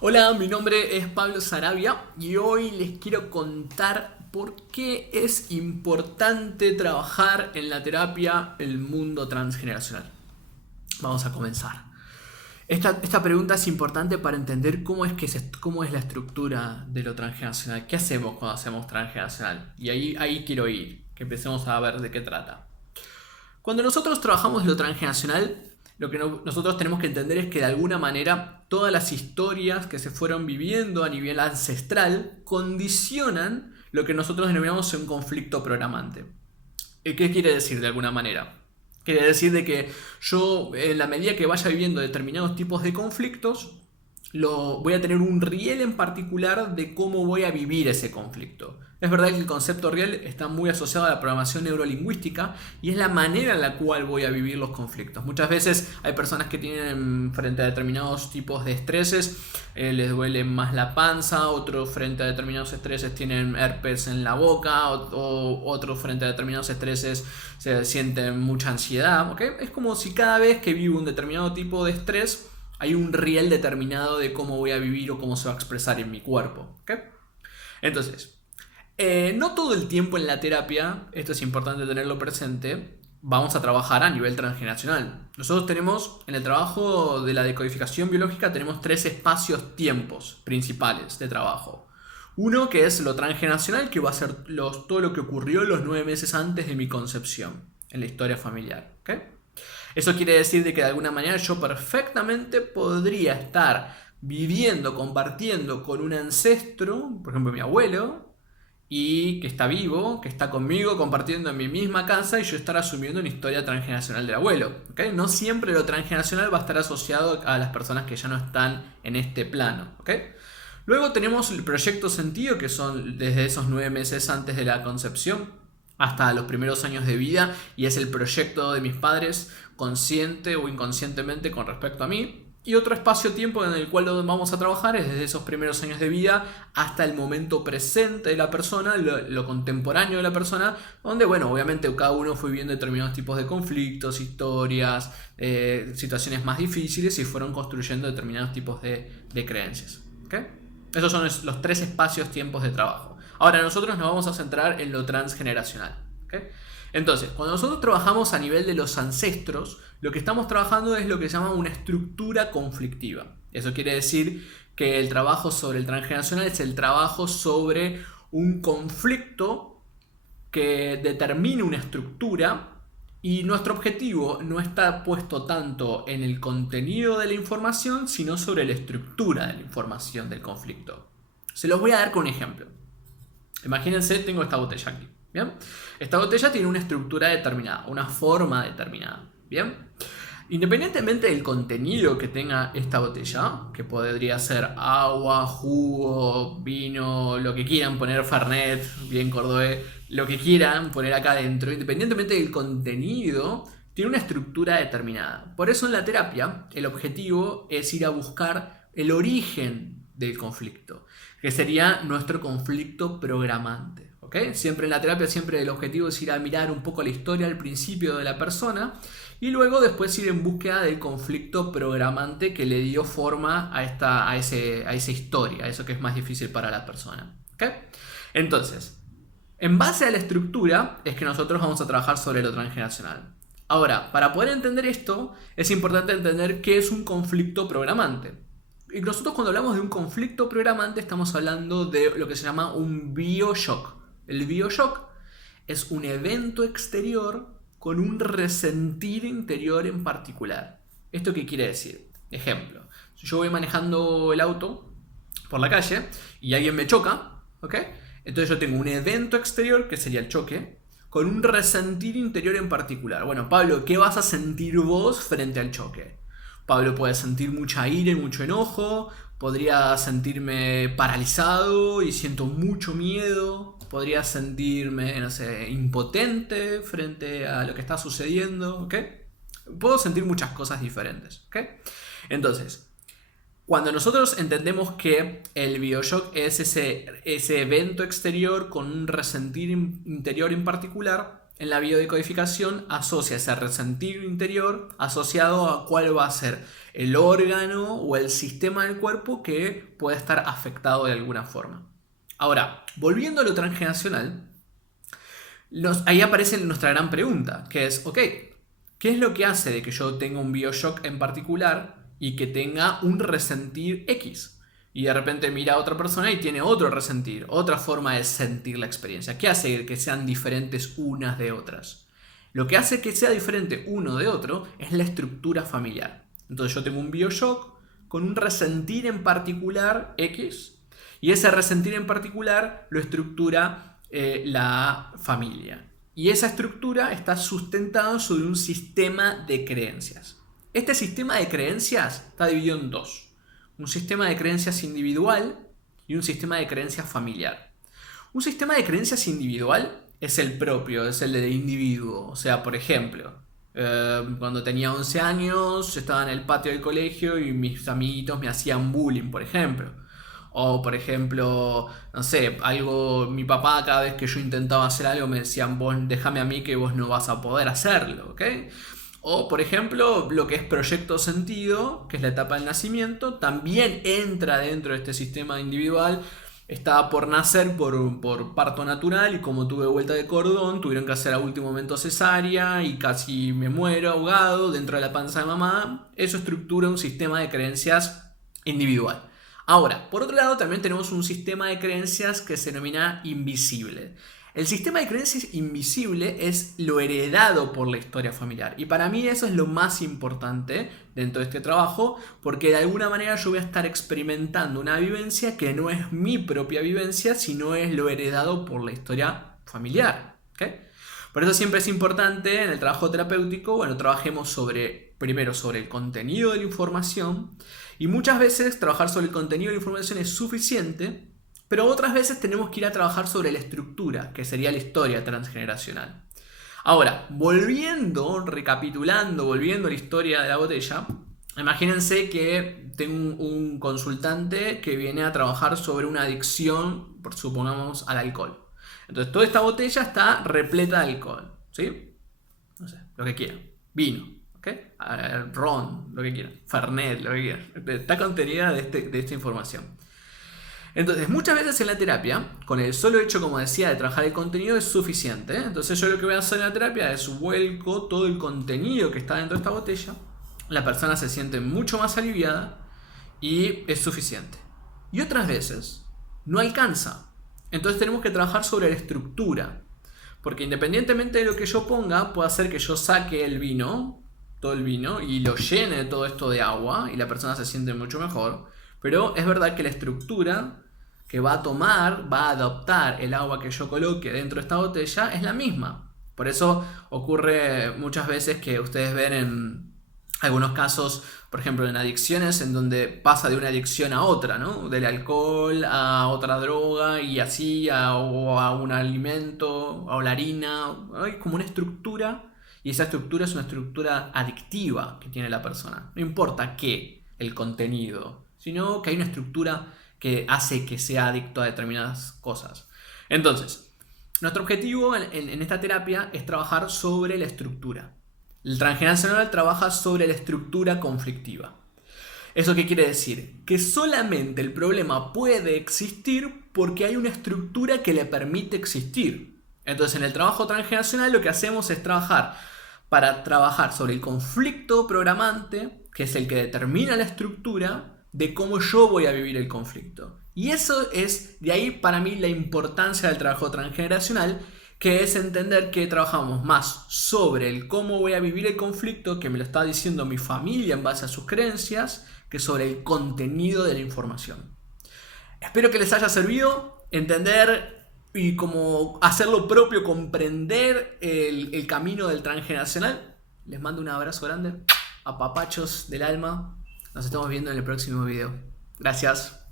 Hola, mi nombre es Pablo Sarabia y hoy les quiero contar por qué es importante trabajar en la terapia el mundo transgeneracional. Vamos a comenzar. Esta pregunta es importante para entender cómo es la estructura de lo transgeneracional. ¿Qué hacemos cuando hacemos transgeneracional? Y ahí quiero ir, que empecemos a ver de qué trata. Cuando nosotros trabajamos lo transgeneracional, lo que nosotros tenemos que entender es que de alguna manera todas las historias que se fueron viviendo a nivel ancestral condicionan lo que nosotros denominamos un conflicto programante. ¿Qué quiere decir de alguna manera? Quiere decir de que yo, en la medida que vaya viviendo determinados tipos de conflictos, voy a tener un riel en particular de cómo voy a vivir ese conflicto. Es verdad que el concepto riel está muy asociado a la programación neurolingüística y es la manera en la cual voy a vivir los conflictos. Muchas veces hay personas que tienen frente a determinados tipos de estreses, les duele más la panza, otros frente a determinados estreses tienen herpes en la boca, o otros frente a determinados estreses se sienten mucha ansiedad. ¿Okay? Es como si cada vez que vivo un determinado tipo de estrés, hay un riel determinado de cómo voy a vivir o cómo se va a expresar en mi cuerpo. ¿Okay? Entonces, no todo el tiempo en la terapia, esto es importante tenerlo presente, vamos a trabajar a nivel transgeneracional. Nosotros tenemos, en el trabajo de la decodificación biológica, tenemos 3 espacios-tiempos principales de trabajo. Uno que es lo transgeneracional, que va a ser todo lo que ocurrió los 9 meses antes de mi concepción en la historia familiar. ¿Okay? Eso quiere decir de que de alguna manera yo perfectamente podría estar viviendo, compartiendo con un ancestro, por ejemplo mi abuelo, y que está vivo, que está conmigo compartiendo en mi misma casa y yo estar asumiendo una historia transgeneracional del abuelo. ¿Okay? No siempre lo transgeneracional va a estar asociado a las personas que ya no están en este plano. ¿Okay? Luego tenemos el proyecto sentido, que son desde esos 9 meses antes de la concepción hasta los primeros años de vida, y es el proyecto de mis padres consciente o inconscientemente con respecto a mí. Y otro espacio-tiempo en el cual vamos a trabajar es desde esos primeros años de vida hasta el momento presente de la persona, lo contemporáneo de la persona, donde, bueno, obviamente cada uno fue viviendo determinados tipos de conflictos, historias, situaciones más difíciles y fueron construyendo determinados tipos de creencias. ¿Okay? Esos son los 3 espacios-tiempos de trabajo. Ahora nosotros nos vamos a centrar en lo transgeneracional. ¿Okay? Entonces, cuando nosotros trabajamos a nivel de los ancestros, lo que estamos trabajando es lo que se llama una estructura conflictiva. Eso quiere decir que el trabajo sobre el transgeneracional es el trabajo sobre un conflicto que determina una estructura, y nuestro objetivo no está puesto tanto en el contenido de la información, sino sobre la estructura de la información del conflicto. Se los voy a dar con un ejemplo. Imagínense, tengo esta botella aquí. ¿Bien? Esta botella tiene una estructura determinada, una forma determinada. ¿Bien? Independientemente del contenido que tenga esta botella, que podría ser agua, jugo, vino, lo que quieran poner, Fernet, bien cordobés, lo que quieran poner acá adentro, independientemente del contenido, tiene una estructura determinada. Por eso en la terapia el objetivo es ir a buscar el origen del conflicto, que sería nuestro conflicto programante. ¿Okay? Siempre en la terapia, siempre el objetivo es ir a mirar un poco la historia al principio de la persona y luego después ir en búsqueda del conflicto programante que le dio forma a esa historia, a eso que es más difícil para la persona. ¿Okay? Entonces, en base a la estructura es que nosotros vamos a trabajar sobre lo transgeneracional. Ahora, para poder entender esto, es importante entender qué es un conflicto programante. Y nosotros cuando hablamos de un conflicto programante estamos hablando de lo que se llama un bioshock. El bioshock es un evento exterior con un resentir interior en particular. ¿Esto qué quiere decir? Ejemplo, si yo voy manejando el auto por la calle y alguien me choca, ¿ok? Entonces yo tengo un evento exterior, que sería el choque, con un resentir interior en particular. Bueno, Pablo, ¿qué vas a sentir vos frente al choque? Pablo puede sentir mucha ira y mucho enojo, podría sentirme paralizado y siento mucho miedo, podría sentirme, no sé, impotente frente a lo que está sucediendo, ¿ok? Puedo sentir muchas cosas diferentes, ¿ok? Entonces, cuando nosotros entendemos que el bioshock es ese evento exterior con un resentir interior en particular, en la biodecodificación asocia ese resentir interior asociado a cuál va a ser el órgano o el sistema del cuerpo que puede estar afectado de alguna forma. Ahora, volviendo a lo transgeneracional, ahí aparece nuestra gran pregunta, que es, ok, ¿qué es lo que hace de que yo tenga un bioshock en particular y que tenga un resentir X? Y de repente mira a otra persona y tiene otro resentir, otra forma de sentir la experiencia. ¿Qué hace que sean diferentes unas de otras? Lo que hace que sea diferente uno de otro es la estructura familiar. Entonces yo tengo un bioshock con un resentir en particular X, y ese resentir en particular lo estructura la familia. Y esa estructura está sustentada sobre un sistema de creencias. Este sistema de creencias está dividido en dos. Un sistema de creencias individual y un sistema de creencias familiar. Un sistema de creencias individual es el propio, es el del individuo. O sea, por ejemplo, cuando tenía 11 años estaba en el patio del colegio y mis amiguitos me hacían bullying, por ejemplo. O por ejemplo, no sé, mi papá cada vez que yo intentaba hacer algo me decían, vos déjame a mí que vos no vas a poder hacerlo, ¿ok? O, por ejemplo, lo que es proyecto sentido, que es la etapa del nacimiento, también entra dentro de este sistema individual. Estaba por nacer por parto natural y como tuve vuelta de cordón, tuvieron que hacer a último momento cesárea y casi me muero ahogado dentro de la panza de mamá. Eso estructura un sistema de creencias individual. Ahora, por otro lado, también tenemos un sistema de creencias que se denomina invisible. El sistema de creencias invisible es lo heredado por la historia familiar. Y para mí eso es lo más importante dentro de este trabajo, porque de alguna manera yo voy a estar experimentando una vivencia que no es mi propia vivencia, sino es lo heredado por la historia familiar. ¿Okay? Por eso siempre es importante en el trabajo terapéutico, trabajemos primero sobre el contenido de la información, y muchas veces trabajar sobre el contenido de la información es suficiente. Pero otras veces tenemos que ir a trabajar sobre la estructura, que sería la historia transgeneracional. Ahora, recapitulando a la historia de la botella, imagínense que tengo un consultante que viene a trabajar sobre una adicción, supongamos, al alcohol. Entonces, toda esta botella está repleta de alcohol, ¿sí? No sé, lo que quieran. Vino, ¿ok? Ron, lo que quieran. Fernet, lo que quieran. Está contenida de esta información. Entonces, muchas veces en la terapia, con el solo hecho, como decía, de trabajar el contenido es suficiente. Entonces yo lo que voy a hacer en la terapia es vuelco todo el contenido que está dentro de esta botella. La persona se siente mucho más aliviada y es suficiente. Y otras veces no alcanza. Entonces tenemos que trabajar sobre la estructura. Porque independientemente de lo que yo ponga, puede hacer que yo saque todo el vino, y lo llene de todo esto de agua y la persona se siente mucho mejor. Pero es verdad que la estructura que va a adoptar el agua que yo coloque dentro de esta botella es la misma. Por eso ocurre muchas veces que ustedes ven en algunos casos, por ejemplo en adicciones, en donde pasa de una adicción a otra, ¿no? Del alcohol a otra droga y así o a un alimento, a la harina. Hay como una estructura, y esa estructura es una estructura adictiva que tiene la persona. No importa qué, el contenido, sino que hay una estructura que hace que sea adicto a determinadas cosas. Entonces, nuestro objetivo en esta terapia es trabajar sobre la estructura. El transgeneracional trabaja sobre la estructura conflictiva. ¿Eso qué quiere decir? Que solamente el problema puede existir porque hay una estructura que le permite existir. Entonces, en el trabajo transgeneracional lo que hacemos es trabajar sobre el conflicto programante, que es el que determina la estructura de cómo yo voy a vivir el conflicto. Y eso es, de ahí para mí, la importancia del trabajo transgeneracional, que es entender que trabajamos más sobre el cómo voy a vivir el conflicto, que me lo está diciendo mi familia en base a sus creencias, que sobre el contenido de la información. Espero que les haya servido entender y como hacer lo propio, comprender el camino del transgeneracional. Les mando un abrazo grande, apapachos del alma. Nos estamos viendo en el próximo video. Gracias.